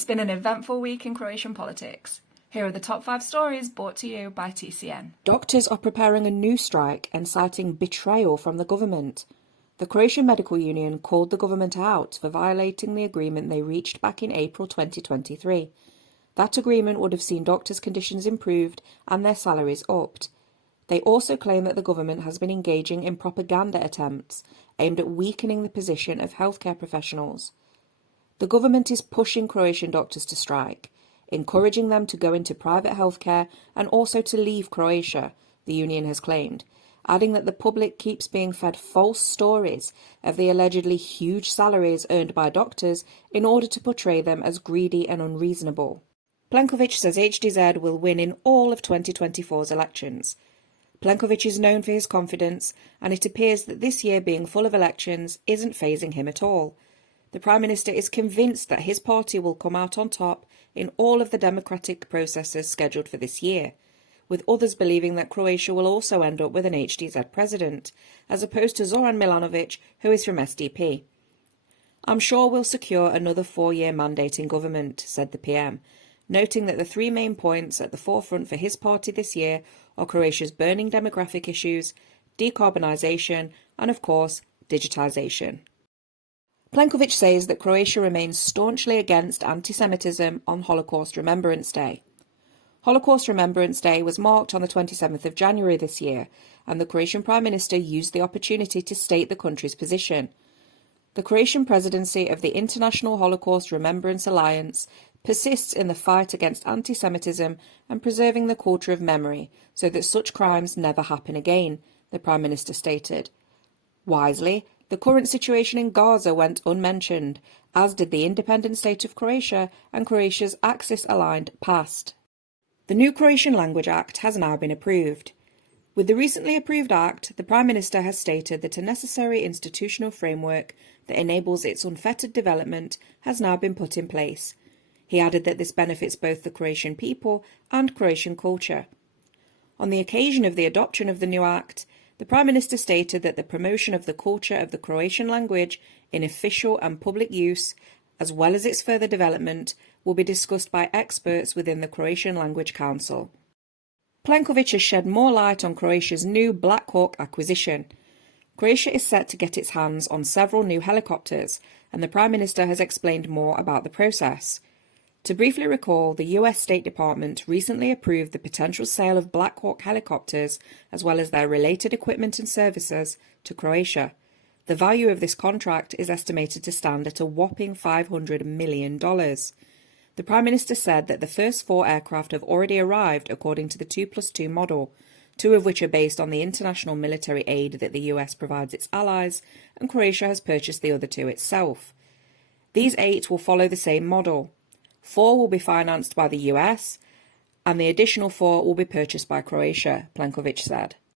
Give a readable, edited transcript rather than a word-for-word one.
It's been an eventful week in Croatian politics. Here are the top 5 stories brought to you by TCN. Doctors are preparing a new strike and citing betrayal from the government. The Croatian Medical Union called the government out for violating the agreement they reached back in April 2023. That agreement would have seen doctors' conditions improved and their salaries upped. They also claim that the government has been engaging in propaganda attempts aimed at weakening the position of healthcare professionals. The government is pushing Croatian doctors to strike, encouraging them to go into private healthcare and also to leave Croatia, the union has claimed, adding that the public keeps being fed false stories of the allegedly huge salaries earned by doctors in order to portray them as greedy and unreasonable. Plenković says HDZ will win in all of 2024's elections. Plenković is known for his confidence, and it appears that this year being full of elections isn't fazing him at all. The Prime Minister is convinced that his party will come out on top in all of the democratic processes scheduled for this year, with others believing that Croatia will also end up with an HDZ president, as opposed to Zoran Milanović, who is from SDP. "I'm sure we'll secure another 4-year mandate in government," said the PM, noting that the 3 main points at the forefront for his party this year are Croatia's burning demographic issues, decarbonisation and, of course, digitisation. Plenković says that Croatia remains staunchly against anti-Semitism on Holocaust Remembrance Day. Holocaust Remembrance Day was marked on the 27th of January this year, and the Croatian Prime Minister used the opportunity to state the country's position. The Croatian presidency of the International Holocaust Remembrance Alliance persists in the fight against anti-Semitism and preserving the culture of memory so that such crimes never happen again, the Prime Minister stated. Wisely, the current situation in Gaza went unmentioned, as did the independent state of Croatia and Croatia's Axis-aligned past. The new Croatian Language Act has now been approved. With the recently approved Act, the Prime Minister has stated that a necessary institutional framework that enables its unfettered development has now been put in place. He added that this benefits both the Croatian people and Croatian culture. On the occasion of the adoption of the new Act, the Prime Minister stated that the promotion of the culture of the Croatian language in official and public use, as well as its further development, will be discussed by experts within the Croatian Language Council. Plenković has shed more light on Croatia's new Black Hawk acquisition. Croatia is set to get its hands on several new helicopters, and the Prime Minister has explained more about the process. To briefly recall, the US State Department recently approved the potential sale of Black Hawk helicopters, as well as their related equipment and services, to Croatia. The value of this contract is estimated to stand at a whopping $500 million. The Prime Minister said that the first 4 aircraft have already arrived according to the 2+2 model, 2 of which are based on the international military aid that the US provides its allies, and Croatia has purchased the other 2 itself. These 8 will follow the same model. 4 will be financed by the US, and the additional 4 will be purchased by Croatia, Plenković said.